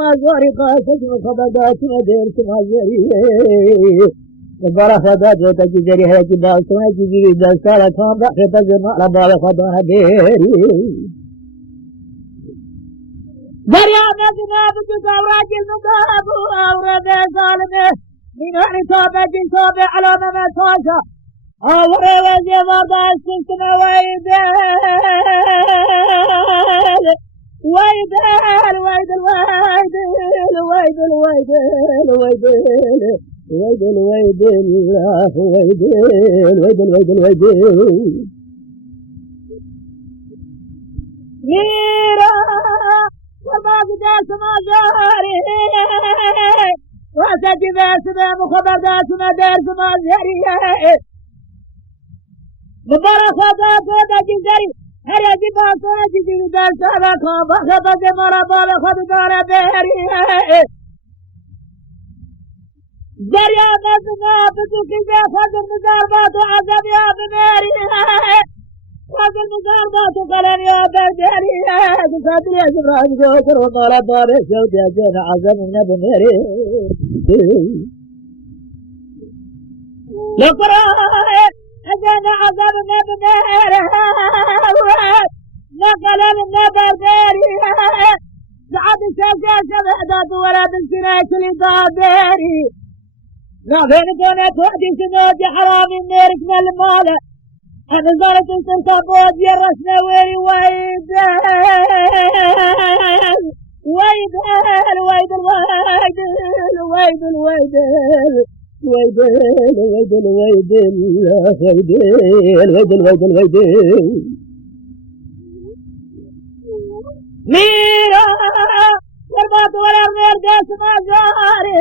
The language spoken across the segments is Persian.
ما زوري قاسج وخبدات ودير ما زوري برا خدا جو تجري ہے کہ بات سنے جی دسارا کھان رکھے تے مالا بال خدا دیری دریا میں جناب کی گوراج المذاب اور دے ظالم من حساب جن صاب علامه ما صاشا اور وجه وضع السلطن ويدال ويدال ويدال ويدال ويدال ويدال ويدل ويدل ويدل ويدل ويدل ويدل ميرا وما قداس ما جاري وسجد اسمه مخبرات ما دارس ما جاري مباركات ودا جزري هل يجب أن تجد درس على خاب خبز مرابا لخد دار بهري دریا نظمہ بتوکی بے فضل مزاربات و عذاب یا بمیری فضل مزاربات و قلن یا بردیری بسادر یا جبراج کو کرو مولا بارے شود یا جین عذاب من بمیری لقرآ جین عذاب من بمیری لقلن من بردیری سعد الشاشة شبهدات ولا بالسناية لقاديري نافين كوني تودي سنوجي حرام النيرك من المال أنا زالت انتركا بوجي الرسنا ويري ويدال ويدال ويدال ويدال ويدال ويدال ويدال ويدال ويدال ويدال ويدال ميرا ورباط ولا غير جاس ما جاري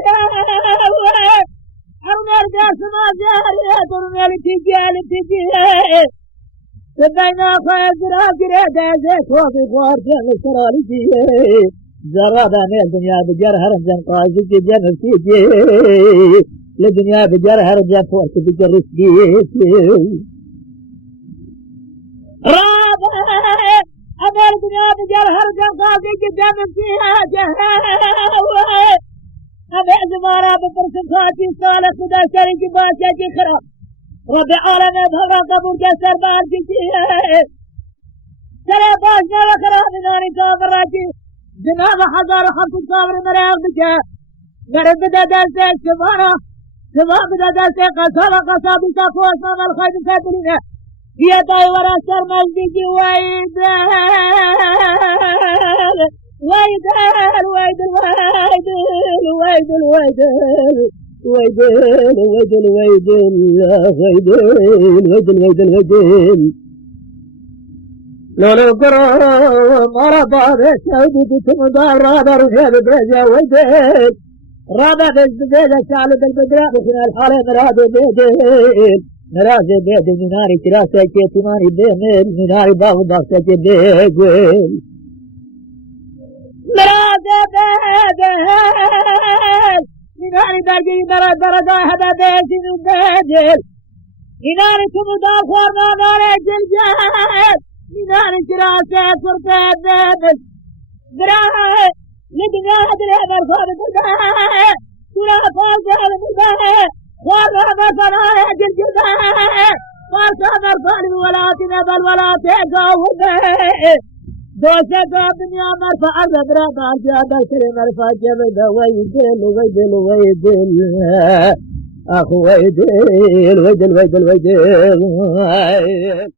أرمير جاس ما جاري أرمير تجي سبينا خير أجري دازك وفي فارجة مسترالي جيه زرادة من الدنيا بجر هرم جن قاضي جن تيجي للدنيا بجر هرم جن فوق بجر سجيه رابع أمير الدنيا بجر هرم جن قاضي جن فيها جهة أمير زمارة بفرسم خاتي صالح خدا شريك باشا جخرا رب عالم بھورا قبول جسر بار جيه سرے باشنا وخرا منانی کامر راجی جناب حضار خمس کامر مراغ بجا مرد بدادر سے شمارا شما بدادر سے قصابا قصابی کا فوش مام الخيب فابرینه یہ دائی ورا سر مجدی ويدال ويدال ويدال ويدال ويدال ويدال ويدال ويدال ويدال ويدال لولو قرى مرضى بسعود بتمضى رابع رجال بيجا ويدال رابع بيجا شعلب البدراء وخنا الحالة مراد بيدال مراد بيدال مناري كراسة كيتماني بيمل مناري باغ باغسة بيجوال مراد بيدال مناري درجي مراد درجة هذا بيجي نبيدال مناري كمضى خورنا ناري جلجال مناري كراسة فرقة بيدال براء لدنيا هدري مرفوض بالباء سورة فوزة بالباء خورنا مرفوض جلجال فارسة مرفوض بولاتنا بالولاتة قوة دوسة الدنيا مرفع الزبرة مارجع بسر مرفع جبل ويدل ويدل ويدل أخو ويدل ويدل ويدل ويدل